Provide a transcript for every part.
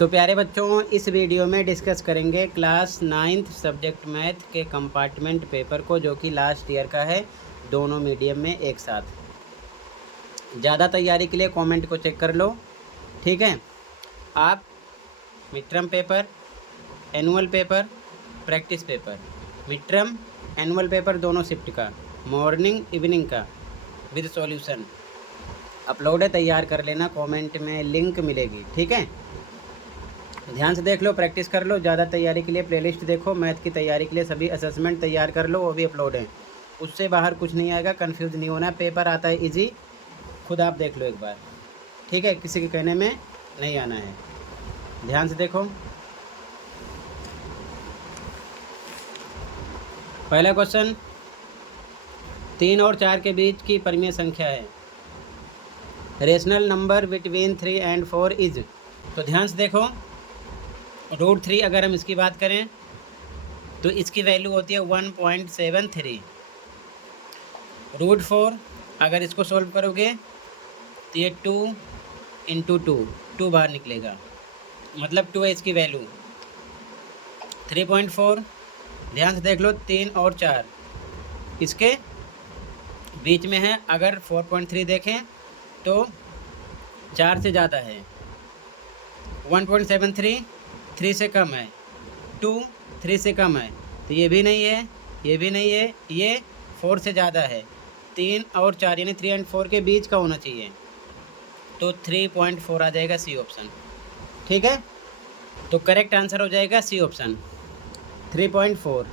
तो प्यारे बच्चों, इस वीडियो में डिस्कस करेंगे क्लास 9th सब्जेक्ट मैथ के कंपार्टमेंट पेपर को, जो कि लास्ट ईयर का है, दोनों मीडियम में एक साथ। ज़्यादा तैयारी के लिए कमेंट को चेक कर लो, ठीक है। आप mid term paper, annual paper, practice paper, mid term annual paper दोनों शिफ्ट का मॉर्निंग इवनिंग का विद सॉल्यूशन अपलोड है, तैयार कर लेना। कमेंट में लिंक मिलेगी, ठीक है। ध्यान से देख लो, प्रैक्टिस कर लो। ज़्यादा तैयारी के लिए प्लेलिस्ट देखो, मैथ की तैयारी के लिए सभी असेसमेंट तैयार कर लो, वो भी अपलोड है। उससे बाहर कुछ नहीं आएगा, कंफ्यूज नहीं होना। पेपर आता है इजी, खुद आप देख लो एक बार, ठीक है। किसी के कहने में नहीं आना है। ध्यान से देखो, पहला क्वेश्चन, 3 और 4 के बीच की परिमेय संख्या है। Rational number between 3 and 4 is. तो ध्यान से देखो, √3 अगर हम इसकी बात करें तो इसकी वैल्यू होती है 1.73। √4 अगर इसको सॉल्व करोगे तो ये 2 × 2 बाहर निकलेगा, मतलब 2 है इसकी वैल्यू। 3.4, ध्यान से देख लो, 3 और 4 इसके बीच में है। अगर 4.3 देखें तो 4 से ज़्यादा है। 1.73 3 से कम है, 2 3 से कम है, तो ये भी नहीं है, ये भी नहीं है, ये 4 से ज़्यादा है। 3 और 4 यानी 3 और 4 के बीच का होना चाहिए, तो 3.4 आ जाएगा, सी ऑप्शन, ठीक है। तो करेक्ट आंसर हो जाएगा सी ऑप्शन, 3.4,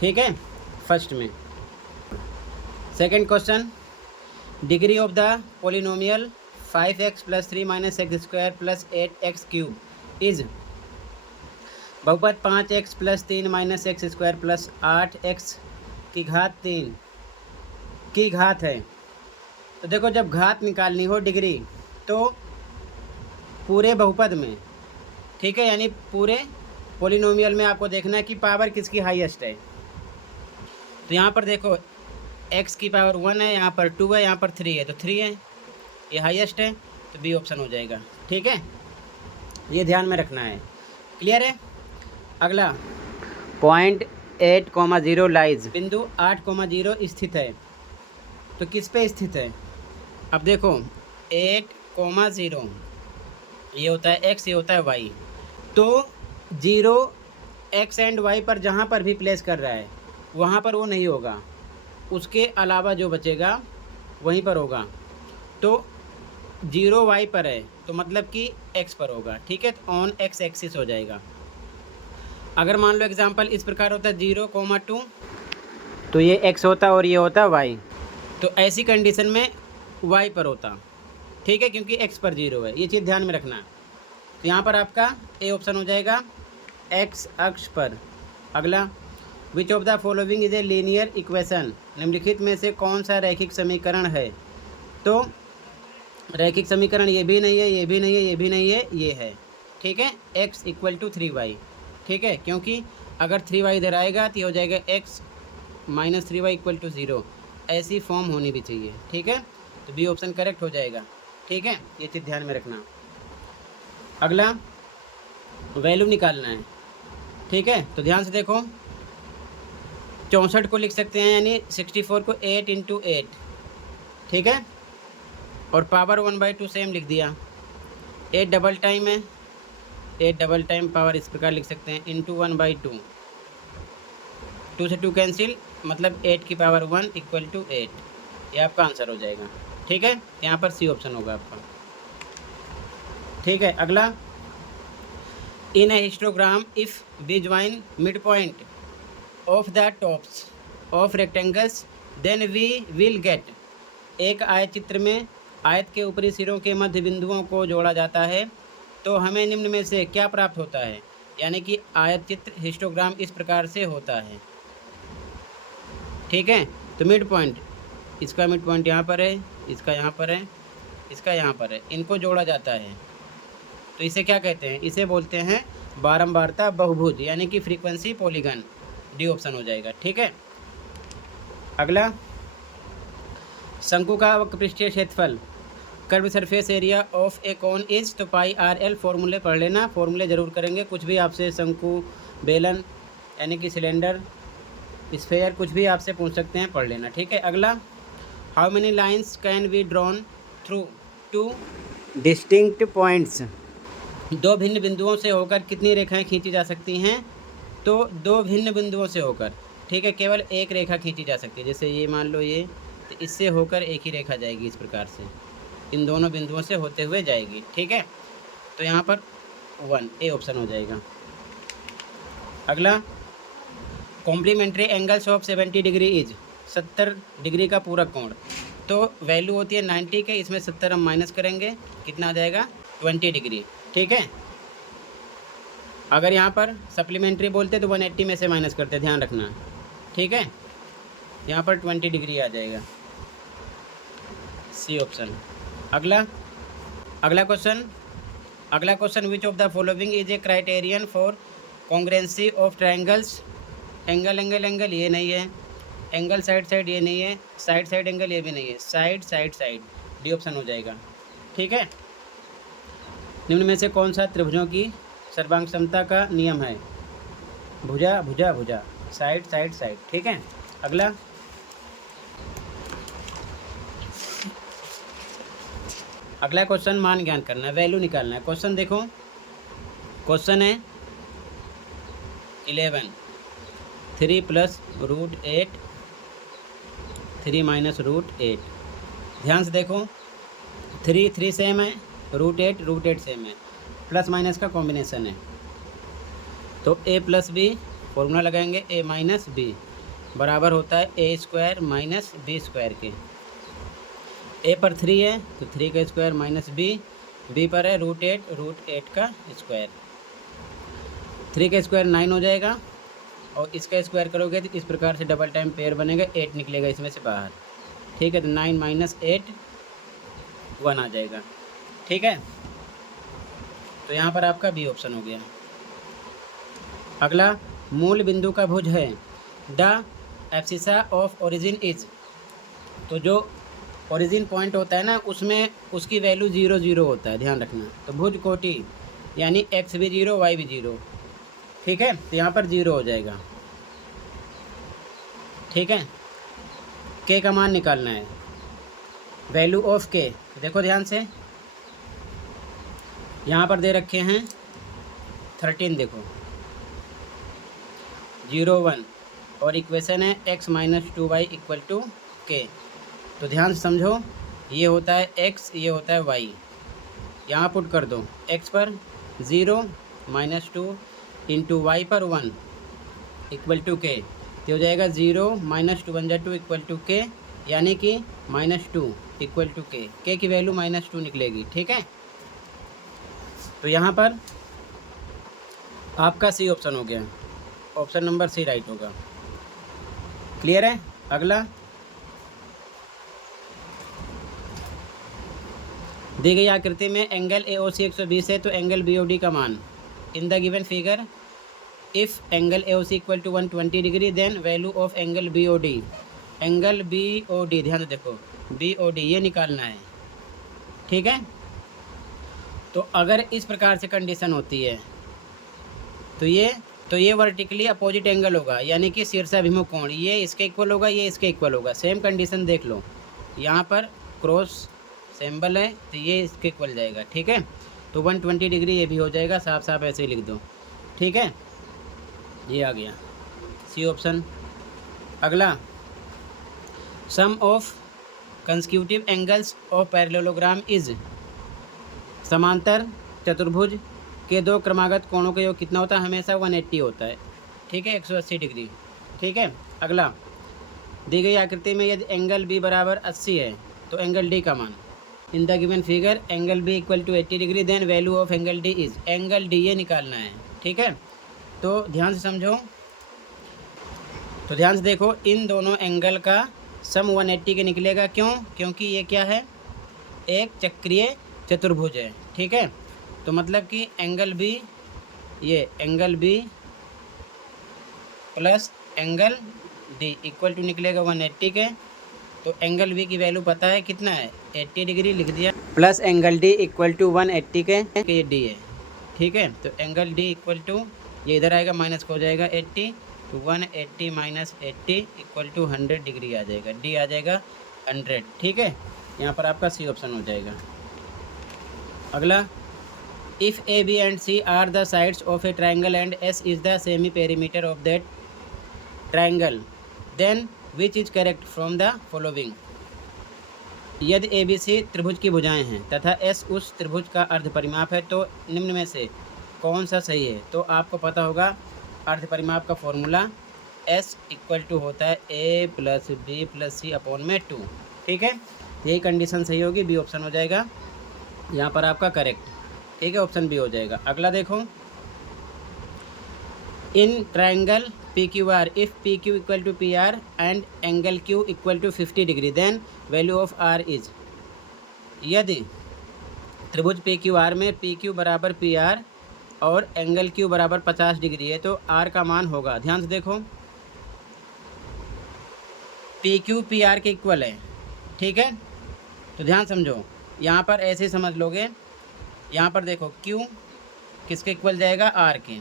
ठीक है, फर्स्ट में। Second question, degree of the polynomial 5x + 3 - x² + 8x³ is. बहुपद 5x + 3 - x² + 8x की घात 3 की घात है। तो देखो, जब घात निकालनी हो डिग्री, तो पूरे बहुपद में, ठीक है, यानी पूरे पोलिनोमियल में आपको देखना है कि पावर किसकी हाईएस्ट है। तो यहाँ पर देखो, x की पावर 1 है, यहाँ पर 2 है, यहाँ पर 3 है, तो 3 है, ये हाईएस्ट है, तो बी ऑप्शन हो जाएगा, ठीक है। ये ध्यान में रखना है, क्लियर है। अगला, पॉइंट 8,0 लाइज, बिंदु 8,0 स्थित है। तो किस पे स्थित है? अब देखो, 8,0 ये होता है x, ये होता है y। तो 0 x एंड y पर जहाँ पर भी प्लेस कर रहा है वहाँ पर वो नहीं होगा, उसके अलावा जो बचेगा वहीं पर होगा। तो 0 y पर है, तो मतलब कि x पर होगा, ठीक है, तो ऑन x एक्सिस हो जाएगा। अगर मान लो एग्जांपल इस प्रकार होता है 0,2, तो ये x होता और ये होता y, तो ऐसी कंडीशन में y पर होता, ठीक है, क्योंकि x पर 0 है। ये चीज़ ध्यान में रखना। तो यहाँ पर आपका ए ऑप्शन हो जाएगा, x अक्ष पर। अगला, which of the following is a linear equation, निम्नलिखित में से कौन सा रैखिक समीकरण है? तो रैखिक समीकरण ये भी नहीं है, ये भी नहीं है, ये भी नहीं है, ये है, ठीक है, x = 3y, ठीक है, क्योंकि अगर 3y इधर आएगा तो हो जाएगा x - 3y = 0। ऐसी फॉर्म होनी भी चाहिए, ठीक है, तो बी ऑप्शन करेक्ट हो जाएगा, ठीक है, ये चीज़ ध्यान में रखना। अगला, वैल्यू निकालना है, ठीक है, तो ध्यान से देखो, 64 को लिख सकते हैं, यानी 64 को 8 × 8, ठीक है, और पावर 1/2 सेम लिख दिया। 8 डबल टाइम है, 8 डबल टाइम पावर इस प्रकार लिख सकते हैं, × 1/2, 2 से 2 कैंसिल, मतलब 8 की पावर 1 = 8। ये आपका आंसर हो जाएगा, ठीक है, यहाँ पर सी ऑप्शन होगा आपका, ठीक है। अगला, in a histogram if we join mid point of the tops of rectangles then we will get. एक आयत चित्र में आयत के ऊपरी सिरों के मध्य बिंदुओं को जोड़ा जाता है तो हमें निम्न में से क्या प्राप्त होता है? यानी कि आयत चित्र हिस्टोग्राम इस प्रकार से होता है, ठीक है। तो मिड पॉइंट, इसका मिड पॉइंट यहाँ पर है, इसका यहाँ पर है, इसका यहाँ पर है, इनको जोड़ा जाता है, तो इसे क्या कहते हैं? इसे बोलते हैं बारंबारता बहुभुज, यानी कि फ्रीक्वेंसी पॉलीगन। डी ऑप्शन हो जाएगा, ठीक है। अगला, शंकु का वक्रपृष्ठीय क्षेत्रफल curve surface area of a cone is, तो पाई आर एल फॉर्मूले पढ़ लेना, फॉर्मूले ज़रूर करेंगे। कुछ भी आपसे शंकु, बेलन यानी कि सिलेंडर, स्फेयर, कुछ भी आपसे पूछ सकते हैं, पढ़ लेना, ठीक है। अगला, how many lines can be drawn through two distinct points, दो भिन्न बिंदुओं से होकर कितनी रेखाएं खींची जा सकती हैं, तो दो भिन्न बिंदुओं से होकर, ठीक है, केवल एक रेखा खींची जा सकती है। जैसे ये मान लो ये, तो इससे होकर एक ही रेखा जाएगी, इस प्रकार से इन दोनों बिंदुओं से होते हुए जाएगी, ठीक है। तो यहाँ पर 1 ए ऑप्शन हो जाएगा। अगला, complementary angles of 70 degree is, 70 degree का पूरक कोण, तो वैल्यू होती है 90 के, इसमें 70 हम माइनस करेंगे, कितना आ जाएगा 20 डिग्री, ठीक है। अगर यहाँ पर सप्लीमेंट्री बोलते तो 180 में से माइनस करते, ध्यान रखना, ठीक है। यहाँ पर 20 डिग्री आ जाएगा, सी ऑप्शन। अगला question, which of the following is a criterion for congruency of triangles, angle angle angle ये नहीं है, एंगल साइड साइड ये नहीं है, साइड साइड एंगल ये भी नहीं है, side side side, D option हो जाएगा, ठीक है। निम्न में से कौन सा त्रिभुजों की सर्वांग समता का नियम है, भुजा भुजा भुजा, साइड साइड साइड, ठीक है। अगला क्वेश्चन मान ज्ञान करना है, वैल्यू निकालना है। क्वेश्चन देखो, क्वेश्चन है 11, 3 + √8, 3 - √8। ध्यान से देखो, 3 सेम है, √8 सेम है, प्लस माइनस का कॉम्बिनेशन है, तो a + b फॉर्मूला लगाएंगे, a - b बराबर होता है a² - b² के। a पर 3 है तो 3 का स्क्वायर माइनस b पर है √8 का स्क्वायर, 3 का स्क्वायर 9 हो जाएगा, और इसका स्क्वायर करोगे तो इस प्रकार से डबल टाइम पेयर बनेगा, 8 निकलेगा इसमें से बाहर, ठीक है। तो 9 - 8 1 आ जाएगा, ठीक है। तो यहाँ पर आपका बी ऑप्शन हो गया। अगला, मूल बिंदु का भुज है, the abscissa of origin is, तो जो ओरिजिन पॉइंट होता है ना, उसमें उसकी वैल्यू 0 0 होता है, ध्यान रखना। तो भुज कोटि यानी x भी 0 y भी 0, ठीक है। तो यहाँ पर 0 हो जाएगा, ठीक है। k का मान निकालना है, वैल्यू ऑफ k, देखो ध्यान से, यहाँ पर दे रखे हैं 13, देखो 0 1, और इक्वेशन है x - 2y = k। तो ध्यान से समझो, ये होता है x, ये होता है y, यहाँ पुट कर दो, x पर 0 - 2 इंटू वाई पर 1 = k, तो हो जाएगा 0 - 2 × 2 = k, यानी कि -2 = k की वैल्यू -2 निकलेगी, ठीक है। तो यहाँ पर आपका सी ऑप्शन हो गया, ऑप्शन नंबर सी राइट होगा, क्लियर है। अगला, दी गई आकृति में एंगल AOC 120 है, तो एंगल BOD का मान, in the given figure if angle AOC = 120 degree then value of angle BOD, angle BOD ध्यान से देखो, BOD ये निकालना है, ठीक है। तो अगर इस प्रकार से कंडीशन होती है तो ये वर्टिकली अपोजिट एंगल होगा, यानी कि शीर्षाभिमुख कोण, ये इसके इक्वल होगा, ये इसके इक्वल होगा। सेम कंडीशन देख लो, यहाँ पर क्रॉस सिंबल है तो ये इसके इक्वल जाएगा, ठीक है। तो 120 डिग्री ये भी हो जाएगा, साफ साफ ऐसे ही लिख दो, ठीक है। ये आ गया सी ऑप्शन। अगला, sum of consecutive angles of parallelogram is, समांतर चतुर्भुज के दो क्रमागत कोणों का योग कितना होता है, हमेशा 180 होता है, ठीक है, 180 डिग्री, ठीक है। अगला, दी गई आकृति में यदि एंगल B बराबर 80 है तो एंगल D का मान, in the given figure angle B = 80 degree then value of angle D is, angle D ये निकालना है, ठीक है। तो ध्यान से समझो, तो ध्यान से देखो, इन दोनों एंगल का सम 180 के निकलेगा, क्यों, क्योंकि ये क्या है, एक चक्रीय चतुर्भुज है, ठीक है। तो मतलब कि एंगल B, ये angle B plus angle D = निकलेगा 180 के। तो एंगल B की वैल्यू पता है कितना है, 80 डिग्री लिख दिया, plus angle D equal to 180 के ये डी है, ठीक है। तो एंगल डी इक्वल टू ये इधर आएगा माइनस हो जाएगा 80, तो 180 माइनस 80 इक्वल टू 100 डिग्री आ जाएगा, डी आ जाएगा 100, ठीक है। यहाँ पर आपका सी ऑप्शन हो जाएगा। अगला, if A B and C are the sides of a triangle and S is the semi perimeter of that triangle then which is correct from the following. यदि ए बी सी त्रिभुज की भुजाएं हैं तथा S उस त्रिभुज का अर्ध परिमाप है तो निम्न में से कौन सा सही है। तो आपको पता होगा अर्ध परिमाप का फॉर्मूला एस इक्वल टू होता है ए प्लस बी प्लस सी अपॉन में 2, ठीक है। यही कंडीशन सही होगी, बी ऑप्शन हो जाएगा यहाँ पर आपका करेक्ट, ठीक है, ऑप्शन बी हो जाएगा। अगला देखो, in triangle P Q R if P Q equal to P R and angle Q equal to 50 degree then value of R is. यदि त्रिभुज पी क्यू आर में पी क्यू बराबर पी आर और angle Q बराबर 50 degree है तो are का मान होगा, ध्यान से देखो, पी क्यू पी आर के इक्वल है, ठीक है। तो ध्यान समझो, यहाँ पर ऐसे समझ लोगे, यहाँ पर देखो क्यू किसके इक्वल जाएगा, आर के,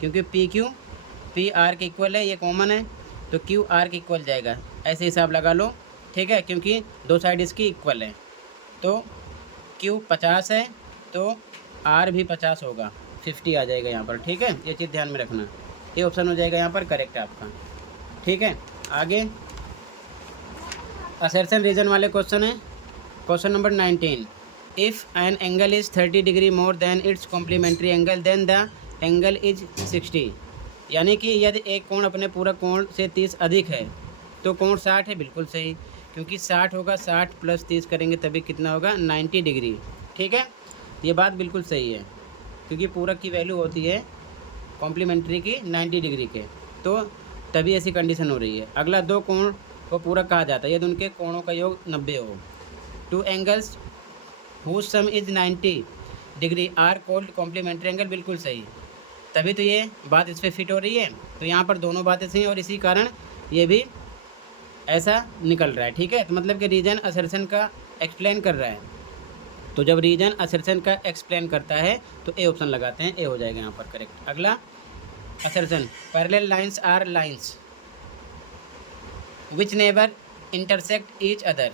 क्योंकि पी क्यू पी आर के इक्वल है, ये कॉमन है, तो क्यू आर के इक्वल जाएगा, ऐसे हिसाब लगा लो, ठीक है, क्योंकि दो साइड इसकी इक्वल है। तो क्यू 50 है तो आर भी 50 होगा, 50 आ जाएगा यहाँ पर, ठीक है। ये चीज़ ध्यान में रखना, ये ऑप्शन हो जाएगा यहाँ पर करेक्ट आपका, ठीक है। आगे असर्शन रीजन वाले क्वेश्चन है, question number 19, if an angle is 30 degree more than its complementary angle then the angle is 60। यानी कि यदि एक कोण अपने पूरक कोण से 30 अधिक है तो कोण 60 है, बिल्कुल सही, क्योंकि 60 होगा, 60 प्लस 30 करेंगे तभी कितना होगा, 90 डिग्री, ठीक है। ये बात बिल्कुल सही है, क्योंकि पूरक की वैल्यू होती है कॉम्प्लीमेंट्री की 90 डिग्री के, तो तभी ऐसी कंडीशन हो रही है। अगला, दो कोण को पूरक कहा जाता है यदि उनके कोणों का योग 90 हो। Two angles whose sum is 90 degree are called complementary angle, बिल्कुल सही, तभी तो ये बात इस पर फिट हो रही है। तो यहाँ पर दोनों बातें सही हैं और इसी कारण ये भी ऐसा निकल रहा है, ठीक है। तो मतलब कि रीजन असर्शन का एक्सप्लेन कर रहा है, तो जब रीजन असर्शन का एक्सप्लेन करता है तो ए ऑप्शन लगाते हैं, ए हो जाएगा यहाँ पर करेक्ट। अगला, assertion, parallel lines are lines which never intersect each other,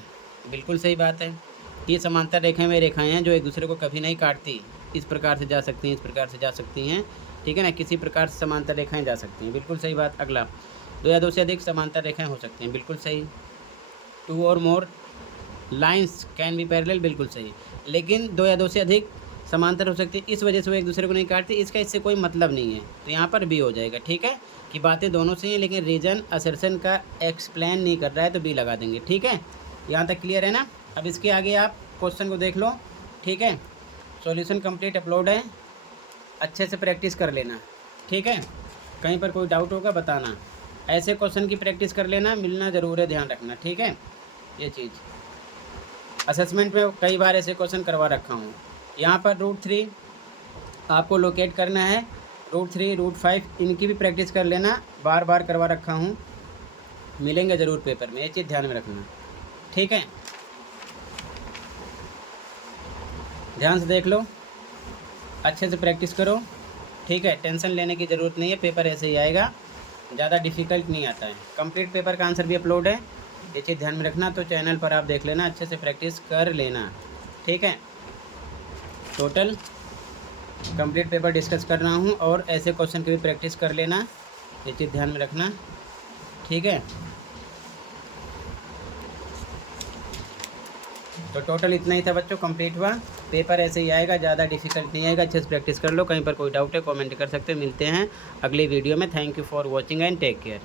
बिल्कुल सही बात है। ये समांतर रेखाएं वे रेखाएं हैं जो एक दूसरे को कभी नहीं काटती, इस प्रकार से जा सकती हैं, इस प्रकार से जा सकती हैं, ठीक है ना, किसी प्रकार से समांतर रेखाएं जा सकती हैं, बिल्कुल सही बात। अगला, दो या दो से अधिक समांतर रेखाएं हो सकती हैं, बिल्कुल सही। टू और मोर लाइंस कैन बी पैरेलल, बिल्कुल सही, लेकिन दो या दो से अधिक समांतर हो सकती है, इस वजह से वो एक दूसरे को नहीं काटती, इसका इससे कोई मतलब नहीं है, तो यहाँ पर बी हो जाएगा, ठीक है। कि बातें दोनों से हैं लेकिन रीजन असर्शन का एक्सप्लेन नहीं कर रहा है तो बी लगा देंगे, ठीक है। यहाँ तक क्लियर है ना। अब इसके आगे आप क्वेश्चन को देख लो, ठीक है। सॉल्यूशन कंप्लीट अपलोड है, अच्छे से प्रैक्टिस कर लेना, ठीक है। कहीं पर कोई डाउट होगा बताना, ऐसे क्वेश्चन की प्रैक्टिस कर लेना, मिलना ज़रूर है, ध्यान रखना, ठीक है। ये चीज़ असेसमेंट में कई बार ऐसे क्वेश्चन करवा रखा हूँ। यहाँ पर √3 आपको लोकेट करना है, √3 √5 इनकी भी प्रैक्टिस कर लेना, बार बार करवा रखा हूँ, मिलेंगे ज़रूर पेपर में, ये चीज़ ध्यान में रखना, ठीक है। ध्यान से देख लो, अच्छे से प्रैक्टिस करो, ठीक है। टेंशन लेने की ज़रूरत नहीं है, पेपर ऐसे ही आएगा, ज़्यादा डिफ़िकल्ट नहीं आता है। कंप्लीट पेपर का आंसर भी अपलोड है, ये चीज़ ध्यान में रखना, तो चैनल पर आप देख लेना, अच्छे से प्रैक्टिस कर लेना, ठीक है। टोटल कंप्लीट पेपर डिस्कस कर रहा हूँ और ऐसे क्वेश्चन की भी प्रैक्टिस कर लेना, ये चीज़ ध्यान में रखना, ठीक है। तो टोटल इतना ही था बच्चों, कंप्लीट हुआ, पेपर ऐसे ही आएगा, ज़्यादा डिफिकल्ट नहीं आएगा, अच्छे से प्रैक्टिस कर लो। कहीं पर कोई डाउट है कमेंट कर सकते हो। मिलते हैं अगली वीडियो में। Thank you for watching and take care.